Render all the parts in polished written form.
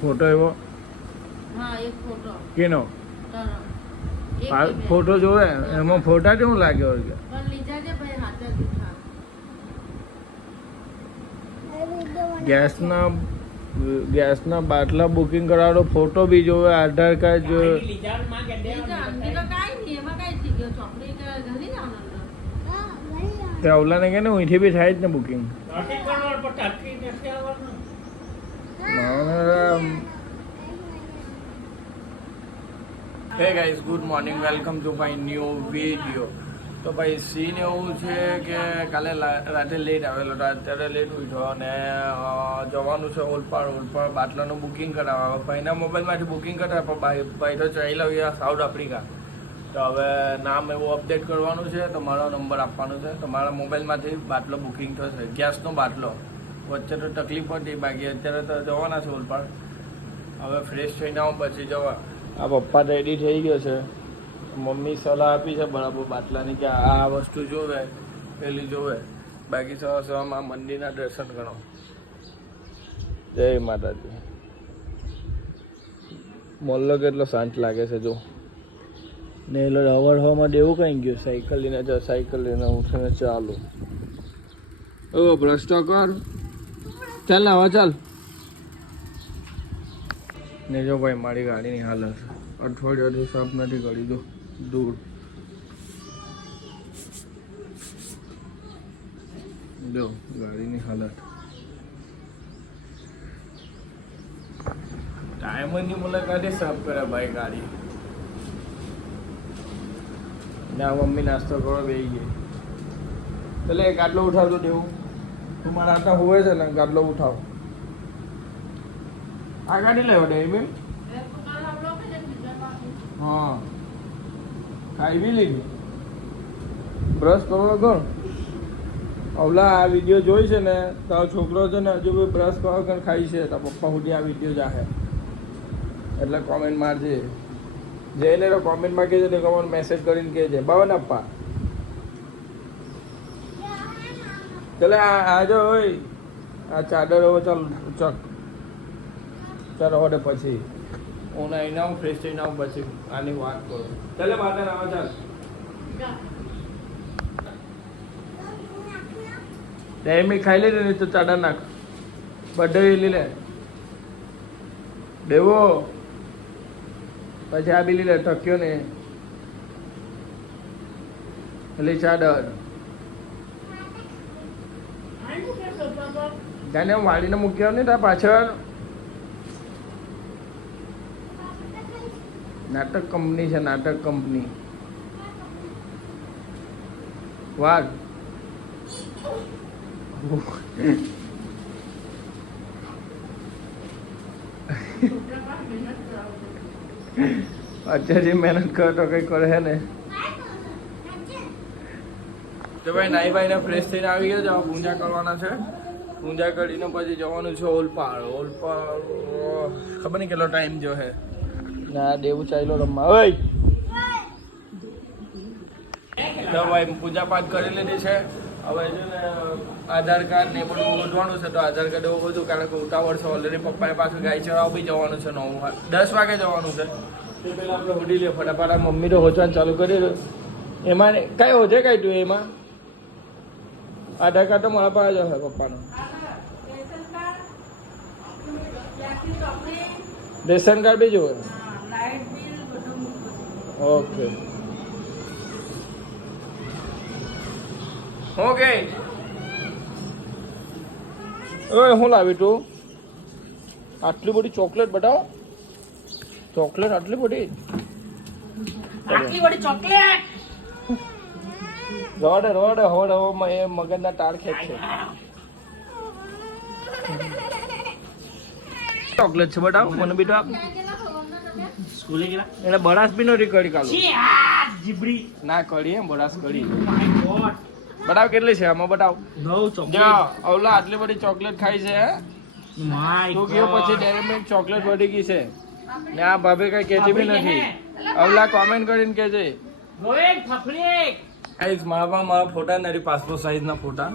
Photo એવો કેનો photo જોવે એમાં ફોટા કેવું લાગ્યો ગેસના બાટલા બુકિંગ કરાવવાનો ફોટો બી જોવે, આધાર કાર્ડ જોવે. ઓલાને કે ને અહીંથી બી થાય જ ને booking. Hey guys, good morning, welcome to my new video. તો ભાઈ સીન એવું છે કે કાલે રાતે લેટ આવેલો હતો, અત્યારે લેટ ઉઠ્યો અને જવાનું છે ઓલપાડ બાટલાનું બુકિંગ કરાવવા. ભાઈના મોબાઈલમાંથી બુકિંગ કરાવે પણ ભાઈ તો ચાલ્યા ગયા સાઉથ આફ્રિકા. તો હવે નામ એવું અપડેટ કરવાનું છે, તો મારો નંબર આપવાનો છે. તો મારા મોબાઈલમાંથી બાટલો બુકિંગ થશે, ગેસનો બાટલો. વચ્ચે તો તકલીફ હતી, બાકી અત્યારે તો જવાના છે ઓલપાડ. હવે ફ્રેશ થઈને આવું પછી જવા. આ પપ્પા રેડી થઈ ગયો છે, મમ્મી સલાહ આપી છે બરાબર બાટલાની કે આ વસ્તુ જોવે પેલી જોવે. બાકી સવાર સવારમાં મંદિરના દર્શન કરો. જય માતાજી. મોલ્લો કેટલો શાંત લાગે છે જો ને. એટલે હવામાં દેવું કઈ ગયું, સાયકલ લઈને જાઓ, સાયકલ લઈને ઉઠીને ચાલુ. ઓ ભ્રષ્ટ કર, ચાલ ને હવે ચાલ. ને જો ભાઈ મારી ગાડીની હાલત અઠવાડિયાથી સાફ નથી કરી. દો દૂર જો ગાડીની હાલત. ટાઈમની મુલાકાતે સાફ કરે ભાઈ ગાડી. ના મમ્મી નાસ્તો કરવા બેસી ગઈ. એટલે એક આટલો ઉઠાવતો દેવું. તું મારા હાથમાં હોય છે ને, આટલો ઉઠાવ. આ ગાડી લેવા દે બેન. હા ખાઈ બી લીધી. બ્રશ કરવા ગણ. અવલા આ વિડીયો જોઈ છે ને, તારો છોકરો છે ને હજુ બી બ્રશ કરવા ગણ ખાઈ છે. તારા પપ્પા સુધી આ વિડીયો જાહે એટલે કોમેન્ટ મારજે. જઈને તો કોમેન્ટમાં કહેજે ને, કમેન્ટ મેસેજ કરીને કહેજે બાવન અપ્પા. ચાલે આ જો હોય આ ચાદર હવે ચાલ ચક ચાલ હવે પછી હું આવીને આવું, ફ્રેશ થઈને આવું, પછી આની વાત કરું. ચાલે માતા આવા ચાલ. મેં ખાઈ લીધી નહીં તો ચાદર નાખ. બધે લઈ લે દેવો. પછી આ બી લઈ લે, ટક્યો ને એટલે ચાદર. જાને હું વાળીને મૂક્યો ને ત્યાં પાછળ. નાટક કંપની છે, નાટક કંપની. વાઘ અત્યારે મહેનત કરો તો કઈ કરે હે ને. તો ભાઈ નાઈ ભાઈને ફ્રેશ થઈને આવી ગયા. જવા પૂજા કરવાના છે. પૂજા કરીને પછી જવાનું છે ઓલપાડ. ખબર નહીં કેટલો ટાઈમ જો હે. ના દેવું ચાલ્યો રમવા. ઓય તો ભાઈ પૂજા પાઠ કરી લીધી છે. હવે છે ને આધાર કાર્ડ ને બધું ગોઠવાનું છે. તો આધાર કાર્ડ એવું બધું, કારણ કે ઉતાવળ છે ઓલરેડી. પપ્પાએ પાછું ગાય ચરાવવા બી જવાનું છે. 10 વાગે જવાનું છે. તે પહેલાં આપણે હોડી લઈએ ફટાફટ. મમ્મી તો હોચવાનું ચાલુ કરી રહ્યો. એમાં કઈ હોજે કઈ તું એમાં? આધાર કાર્ડ તો મારા પાસે જ હશે પપ્પાનો. રેશન કાર્ડ બી જોવે. Okay okay. ઓય હું લાવી તું આટલી બધી ચોકલેટ? બતાવો ચોકલેટ આટલી બધી ચોકલેટ. રોડે હવામાં એ મગજના તાર ખેંચશે. ચોકલેટ છે બતાવો મને બી. તો આપ એટલે બરાસ બી નથી કરી કાલો ના કરી એમ. બરાસ કરી બતાવ કેટલી છે આમાં? બતાવ. અવલા આટલી બધી ચોકલેટ ખાઈ છે. તું ગયો પછી ડેરી મિલ્ક ચોકલેટ વધી ગઈ છે ને આ ભાભી કઈ કહેતી બી નથી. અવલા કોમેન્ટ કરીને કહેજે. મારા ફોટા નથી, પાસપોર્ટ સાઈઝના ફોટા.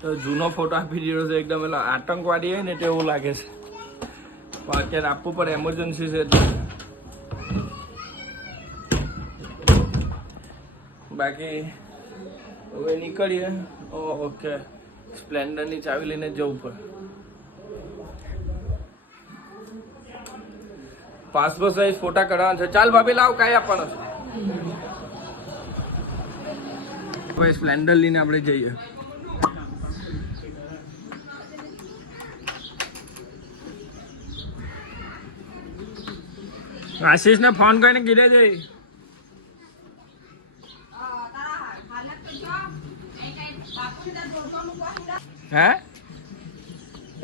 તો જૂનો ફોટો આપી દીધો છે એકદમ. એટલે આતંકવાદી હોય ને તેવું લાગે છે. અત્યારે આપવું પડે, એમરજન્સી છે એટલે. બાકી હવે નીકળીએ. ઓકે, સ્પ્લેન્ડરની ચાવી લઈને જવું પડે. પાસપોર્ટ સાઈઝ ફોટા કઢાવવાના છે. ચાલ ભાભી લાવ, કાંઈ આપવાનો છે. હવે સ્પ્લેન્ડર લઈને આપણે જઈએ. આશીષ ને ફોન કરીને કીધે જઈ. હે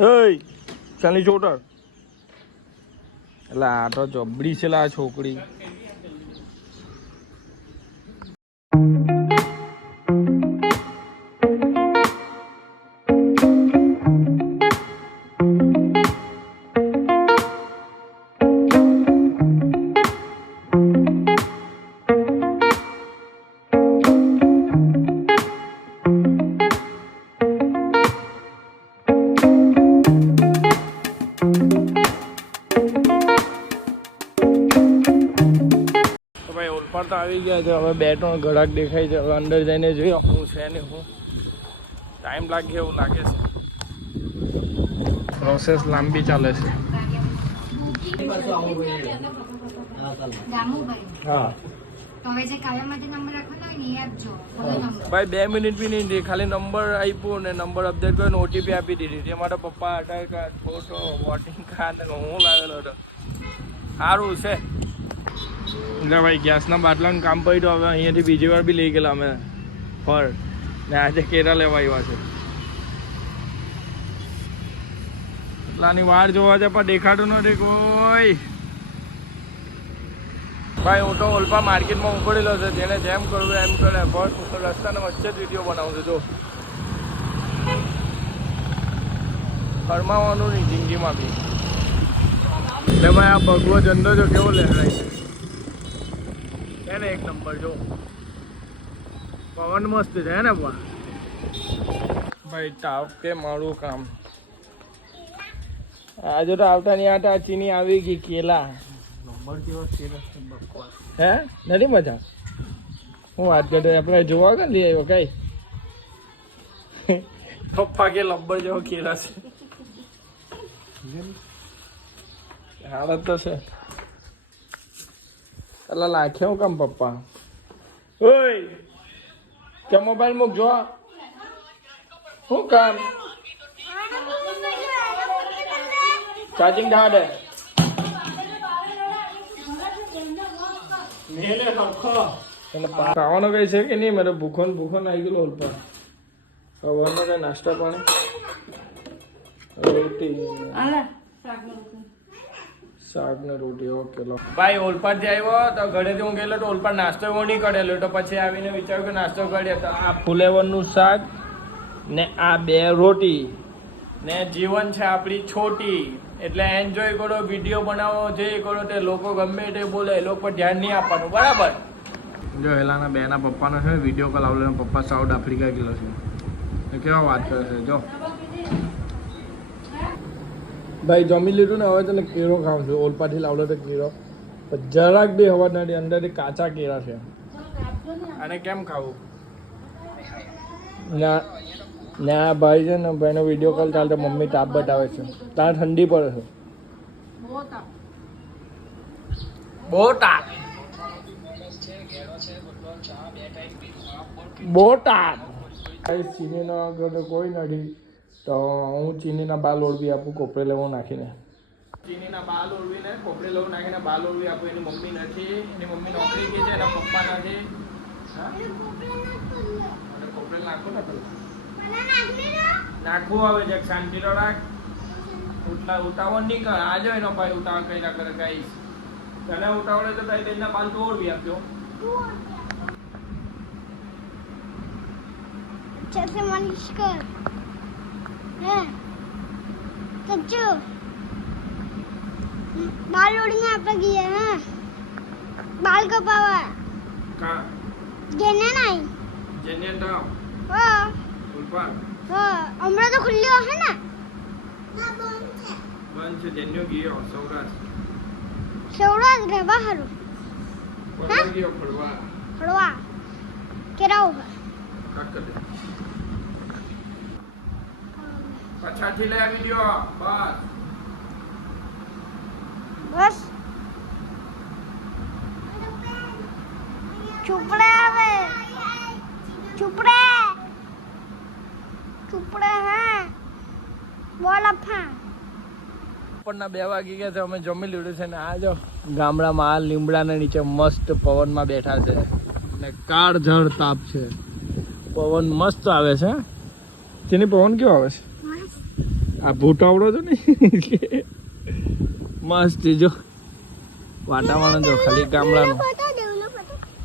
ઓય ચાલી છોટર એટલે આ તો જબડી છે આ છોકરી. ઓલપાડ તો આવી ગયા છે. હવે 2-3 ઘડાક દેખાય છે. હવે અંદર જઈને જોઈએ હું છે ને હું. ટાઈમ લાગે એવું લાગે છે. પ્રોસેસ લાંબી ચાલે છે. હા ભાઈ 2 મિનિટ બી નહીં, ખાલી નંબર આપ્યું ને નંબર અપડેટ કરીને ઓટીપી આપી દીધી. તે માટે પપ્પા આધાર કાર્ડ, ફોટો, વોટિંગ કાર્ડ હું લાવેલો હતો. સારું છે. એટલે ભાઈ ગેસના બાટલાનું કામ પડ્યું. હવે અહીંયાથી બીજી વાર બી લઈ ગયેલા અમે ફળ ને આજે કેરા લેવા આવ્યા છે. એટલાની વાર જોવા છે પણ દેખાતું નથી કોઈ. ભાઈ હું તો ઓલપા માર્કેટમાં ઉભરેલો છે. જેને જેમ કરવું એમ કરે. પણ રસ્તાના વચ્ચે જ વિડીયો બનાવું છું. જો ફરમાવાનું નહીં જિંદગીમાં બી. એટલે ભાઈ આ ભગવો ઝંડો જો કેવો લહેરાય છે એને એક નંબર. જો પવન મસ્ત છે ને ભાઈ. તાપ કે મારું કામ. આજે તો આવતા નહીં આવતા ચીની આવી ગઈ કેલા. નંબર કેવો હે નથી મજા. હું વાત કરતો આપણે જોવા કે લઈ આવ્યો કઈ. પપ્પા કે લબ્બર જેવો કેલા છે. હાલત તો છે. પેલા લાખે હું કામ પપ્પા. ઓય કે મોબાઈલ મૂકજો. શું કામ? ચાર્જિંગ થવા દે. ખાવાનો કઈ છે કે નહીં? મારે ભૂખો આવી ગયેલો ઉપર. સવારનો કઈ નાસ્તા પાણી રોટી શાક ને રોટી. ઓકે લો ભાઈ. ઓલપાડ થી આવ્યો તો ઘરેથી હું ગયેલો તો ઓલપાડ નાસ્તો નહીં કરેલો. તો પછી આવીને વિચાર્યું કે નાસ્તો કરીએ. તો આ ફુલેવરનું શાક ને આ 2 રોટી ને જીવન છે આપણી છોટી. એટલે એન્જોય કરો, વિડીયો બનાવો, જે કરો તે. લોકો ગમે તે બોલે એ લોકો પર ધ્યાન નહીં આપવાનું, બરાબર? જો હેલાના 2ના પપ્પાનો છે વિડીયો કોલ આવેલો. પપ્પા સાઉથ આફ્રિકા ગયેલો છે. કેવા વાત કરે છે જો ભાઈ. જમી લીધું ને હવે તને કેળો ખાવ છું. ઓલપાથી લાવલો તો કેળો જરાક બી હવા નથી. અંદરથી કાચા કેળા છે. અને કેમ ખાવું? ના ભાઈ છે ને ભાઈનો વિડીયો કોલ ચાલતો. મમ્મી તાપ બતાવે છે. ત્યાં ઠંડી પડે છે. બહુ તાપ. ચીનીનો ઘરે કોઈ નથી તો હું ચીનીના બાલ ઓળવી આપું. કોપરે લેવું નાખીને ચીનીના બાલ ઓળવીને કોપરે લેવું નાખીને બાલ ઓળવી આપું. એની મમ્મી નથી. એની મમ્મી નોકરી ગઈ છે. એના પપ્પા નથી. કોપરે નાખો ને પેલા નાખવું આવે છે. શાંતિ તો રાખ. ઉતાવળ નહીં કર. આ જો એનો ભાઈ ઉતાવળ કઈ ના કરે કહીશ. તને ઉતાવળે તો તારી બેનના બાલ તો ઓળવી આપજો. अच्छे मालिश कर. सच्चू बाल उड़ने आप गए हैं. बाल कपावा का जेने नहीं जेने तो हाँ ऊपर हाँ. हमारा तो खुले है ना. बस બંધ છે જેન્યો ગયો સૌરાષ્ટ્ર સૌરાષ્ટ્ર રહેવા હારું ફરવા ગયો ફરવા ફરવા કેરાવ કાકર પછાથી લઈ આવી ગયો બસ બસ ચૂપડે આવે ચૂપડે ચૂપડે હા બોલ અફા બપોરના 2 વાગી ગયા છે અમે જમી લીધું છે ને આ જો ગામડામાં આ લીમડાના નીચે મસ્ત પવનમાં બેઠા છે ને કાળઝાળ તાપ છે પવન મસ્ત આવે છે તેની પવન કેવો આવે છે આ ભૂટાવડો છો ને મસ્ત જો વાતાવરણ જો ખાલી ગામડાનું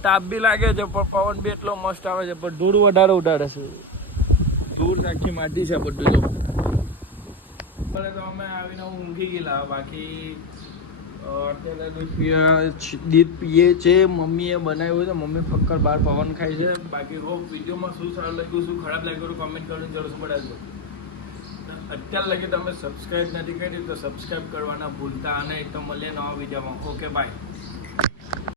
તાપ બી લાગે છે પણ પવન બી એટલો મસ્ત આવે છે પણ ધૂળ વધારે ઉડાડે છે ધૂળ આખી માટી છે બધું જો ભલે તો અમે આવીને ઊંઘી ગયેલા બાકી અત્યારે દૂધ પીએ છે મમ્મીએ બનાવ્યું છે મમ્મી ફક્કર બહાર પવન ખાય છે બાકી હોપ વિડીયોમાં શું સારું લાગ્યું શું ખરાબ લાગ્યું કોમેન્ટ કરીને જરૂર પડાવજો અત્યાર લગી તમે સબસ્ક્રાઈબ નથી કરી તો સબસ્ક્રાઈબ કરવાના ભૂલતા નહીં તો મળીએ નવા વિડીયોમાં ઓકે બાય